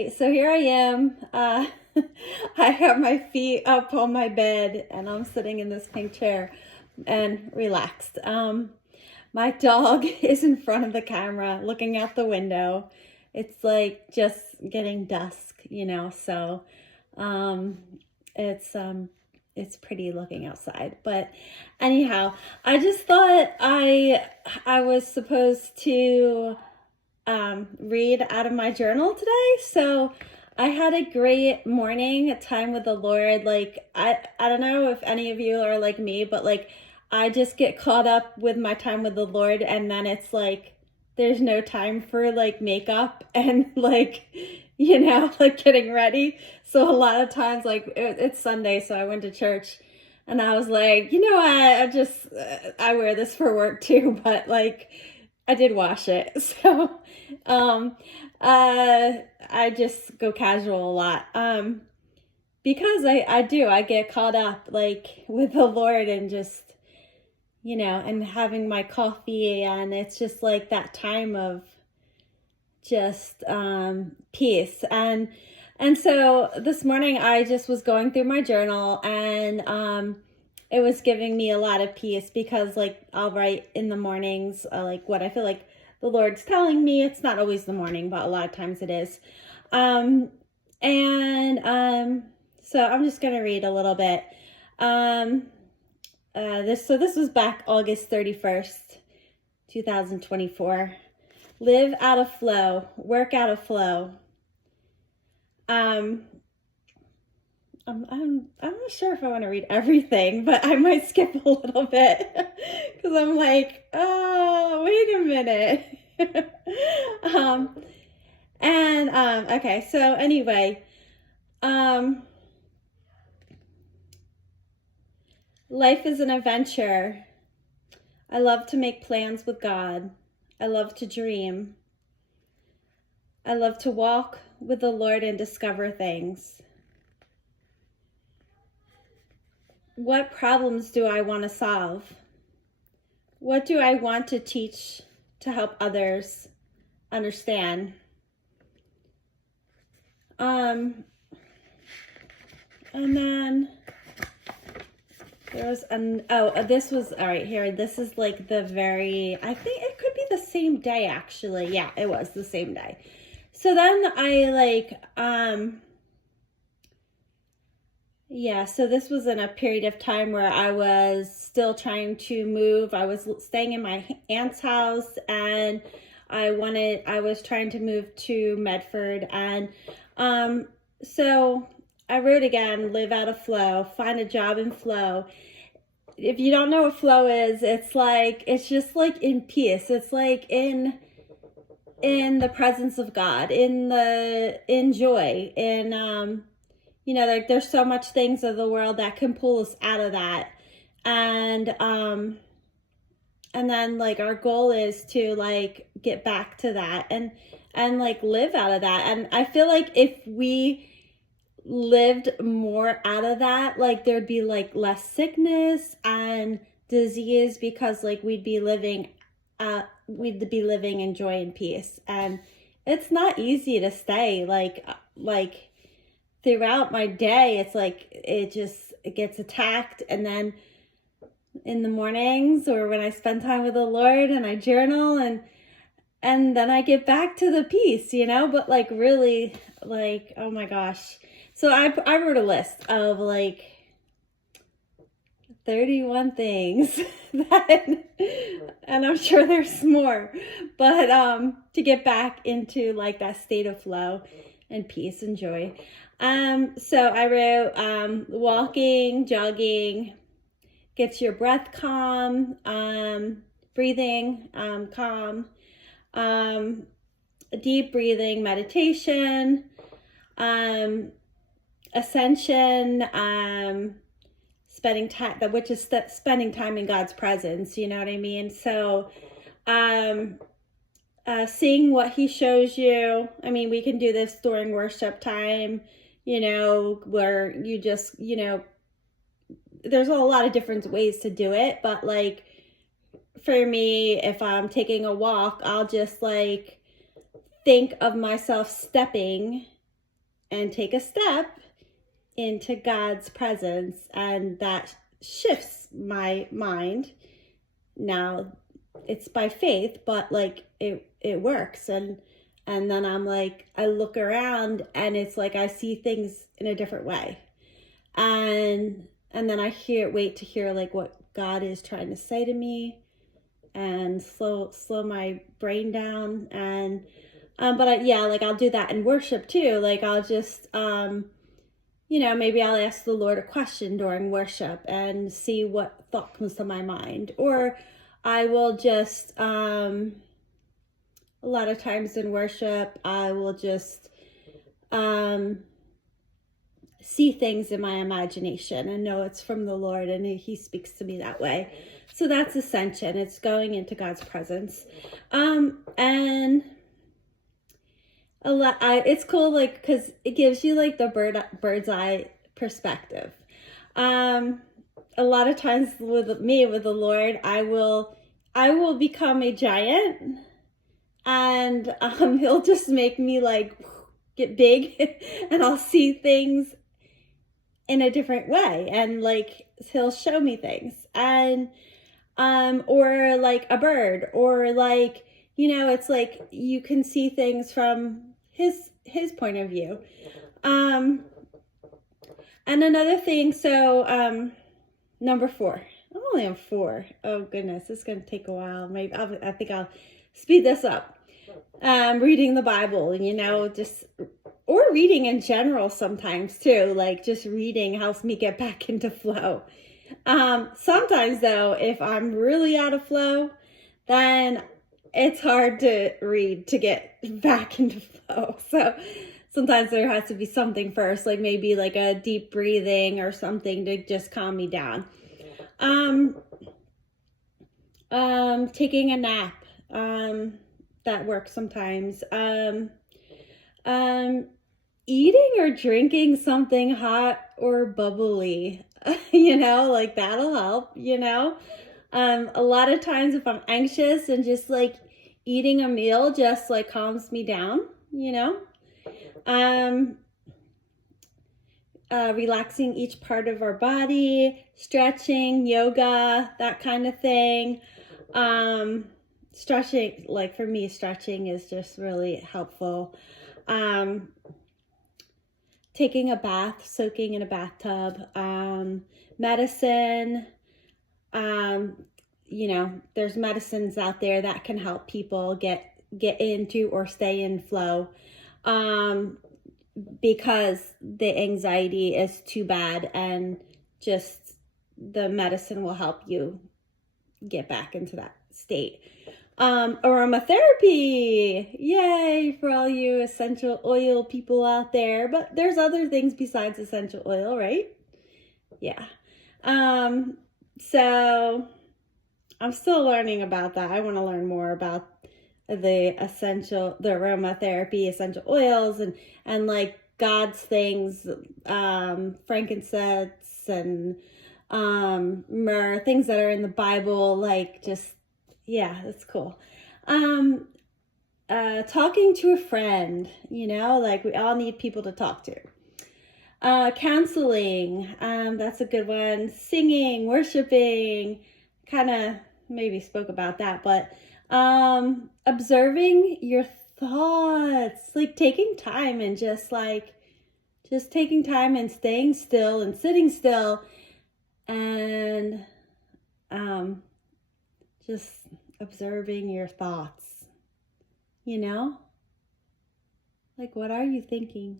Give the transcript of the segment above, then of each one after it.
right, so here I am. I have my feet up on my bed and I'm sitting in this pink chair and relaxed. My dog is in front of the camera looking out the window. It's like just getting dusk, so um, it's um, it's pretty looking outside. But anyhow, I just thought I was supposed to read out of my journal today. So I had a great morning, time with the Lord. Like I don't know if any of you are like me, but like I just get caught up with my time with the Lord, and then it's like there's no time for like makeup and like like getting ready. So a lot of times, like it's Sunday, so I went to church. And I was like, I just, I wear this for work too, but like, I did wash it. So, um, I just go casual a lot. Because I get caught up like with the Lord and just, and having my coffee, and it's just like that time of just, peace. And so this morning I just was going through my journal, and, it was giving me a lot of peace because like I'll write in the mornings, like what I feel like the Lord's telling me. It's not always the morning, but a lot of times it is. So I'm just going to read a little bit. This was back August 31st, 2024. Live out of flow, work out of flow. I'm not sure if I want to read everything, but I might skip a little bit because I'm like, oh, wait a minute. Okay, so anyway, life is an adventure. I love to make plans with God. I love to dream. I love to walk with the Lord and discover things. What problems do I want to solve? What do I want to teach to help others understand? And then there was this was all right here. This is like I think it could be the same day actually. Yeah, it was the same day. So then so this was in a period of time where I was still trying to move. I was staying in my aunt's house, and I was trying to move to Medford. And so I wrote again, live out of flow, find a job in flow. If you don't know what flow is, it's just like in peace. It's like in the presence of God, in joy, like there's so much things of the world that can pull us out of that. And then like our goal is to like get back to that and like live out of that. And I feel like if we lived more out of that, like there'd be like less sickness and disease, because like we'd be living in joy and peace. And it's not easy to stay like throughout my day. It's like it gets attacked, and then in the mornings or when I spend time with the Lord and I journal, and then I get back to the peace, but like really, like, oh my gosh. So I wrote a list of like 31 things and I'm sure there's more, but to get back into like that state of flow and peace and joy. So I wrote walking, jogging, gets your breath calm, breathing calm, deep breathing, meditation, ascension, spending time in God's presence, you know what I mean? So seeing what he shows you. I mean, we can do this during worship time, where you just, there's a lot of different ways to do it. But like for me, if I'm taking a walk, I'll just like think of myself stepping and take a step into God's presence, and that shifts my mind. Now it's by faith, but like it works. And then I'm like, I look around and it's like I see things in a different way. And then I wait to hear like what God is trying to say to me, and slow my brain down. And but I'll do that in worship too. Like I'll just maybe I'll ask the Lord a question during worship and see what thought comes to my mind. Or I will just a lot of times in worship I will just see things in my imagination and know it's from the Lord, and he speaks to me that way. So that's ascension. It's going into God's presence. And it's cool, like, because it gives you like the bird's eye perspective. A lot of times with the Lord, I will become a giant, and he'll just make me like get big and I'll see things in a different way, and like he'll show me things. And or like a bird, or like, it's like you can see things from his point of view. And another thing, so number 4. I'm only on 4. Oh goodness, it's gonna take a while. Maybe I think I'll speed this up. Reading the Bible, or reading in general sometimes too. Like just reading helps me get back into flow. Sometimes though, if I'm really out of flow, then it's hard to read to get back into flow. So sometimes there has to be something first, like maybe like a deep breathing or something to just calm me down. Taking a nap, that works sometimes. Eating or drinking something hot or bubbly, like that'll help, a lot of times if I'm anxious, and just like eating a meal just like calms me down, relaxing each part of our body, stretching, yoga, that kind of thing. Stretching, like for me, stretching is just really helpful. Taking a bath, soaking in a bathtub, medicine. There's medicines out there that can help people get into or stay in flow, because the anxiety is too bad, and just the medicine will help you get back into that state. Aromatherapy, yay for all you essential oil people out there. But there's other things besides essential oil, right? Yeah. So I'm still learning about that. I want to learn more about the aromatherapy, essential oils, and like God's things, frankincense and myrrh, things that are in the Bible, like just, yeah, that's cool. Talking to a friend, like we all need people to talk to. Counseling, that's a good one. Singing, worshiping, kind of maybe spoke about that, but observing your thoughts, like taking time and just taking time and staying still and sitting still, and just observing your thoughts, like what are you thinking,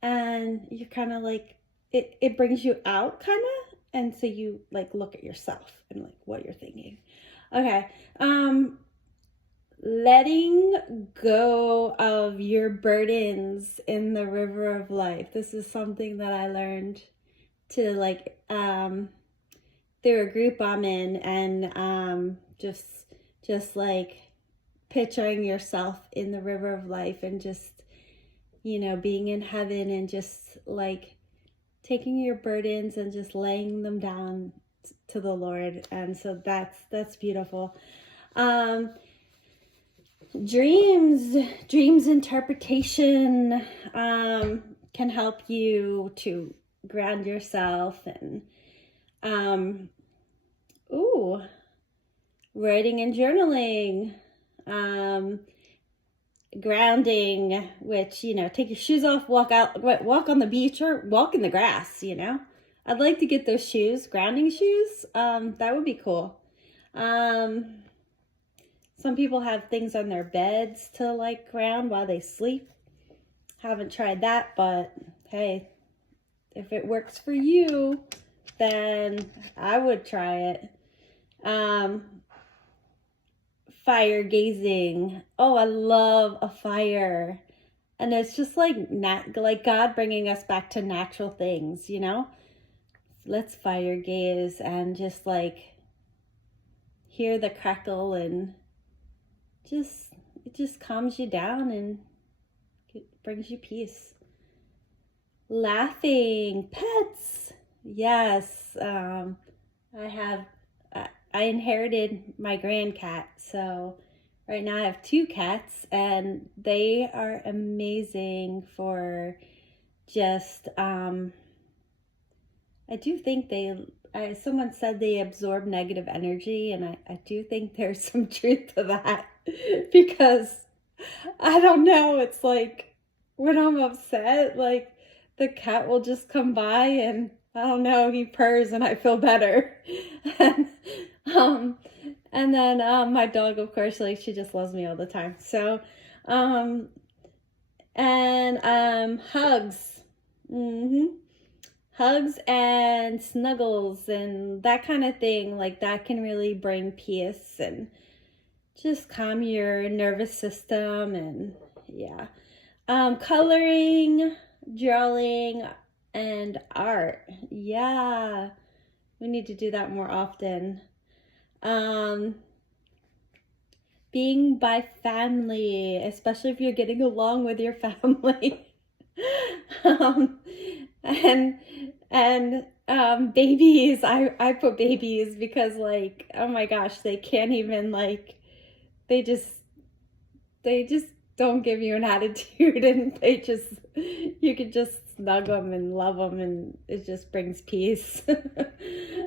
and you're kind of like, it brings you out kind of, and so you like look at yourself and like what you're thinking. Okay. Letting go of your burdens in the river of life. This is something that I learned to like through a group I'm in, and just like picturing yourself in the river of life, and just being in heaven, and just like taking your burdens and just laying them down to the Lord. And so that's beautiful. dreams interpretation can help you to ground yourself, and writing and journaling, grounding, which, take your shoes off, walk on the beach or walk in the grass. I'd like to get those shoes, grounding shoes. That would be cool. Some people have things on their beds to like ground while they sleep. Haven't tried that, but hey, if it works for you, then I would try it. Fire gazing. Oh, I love a fire. And it's just like God bringing us back to natural things, Let's fire gaze and just like hear the crackle, and it just calms you down and it brings you peace. Laughing, pets. Yes. I inherited my grand cat, so right now I have 2 cats, and they are amazing for just, I do think someone said they absorb negative energy, and I do think there's some truth to that, because I don't know, it's like when I'm upset, like the cat will just come by and I don't know, he purrs and I feel better. And then my dog, of course, like she just loves me all the time. So, hugs. Hugs and snuggles and that kind of thing, like that can really bring peace and just calm your nervous system. And yeah, coloring, drawing, and art. Yeah, we need to do that more often. Being by family, especially if you're getting along with your family. And babies, I put babies because, like, oh my gosh, they can't even, like, they just don't give you an attitude, and you could just snug them and love them, and it just brings peace.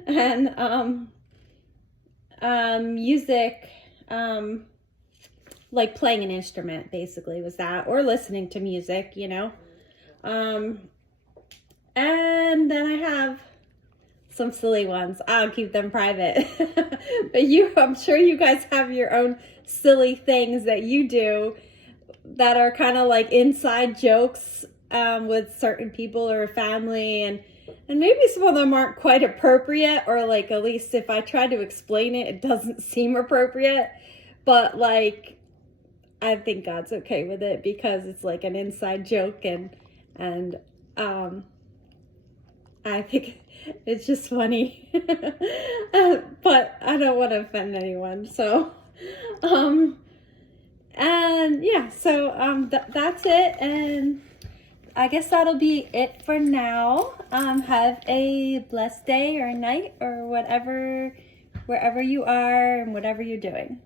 And music, like playing an instrument basically was that, or listening to music, and then I have some silly ones. I'll keep them private. But I'm sure you guys have your own silly things that you do that are kind of like inside jokes with certain people or family, and maybe some of them aren't quite appropriate, or like at least if I try to explain it, it doesn't seem appropriate, but like I think God's okay with it because it's like an inside joke, and I think it's just funny. But I don't want to offend anyone, so and yeah, so that's it, and I guess that'll be it for now. Have a blessed day or night or whatever, wherever you are and whatever you're doing.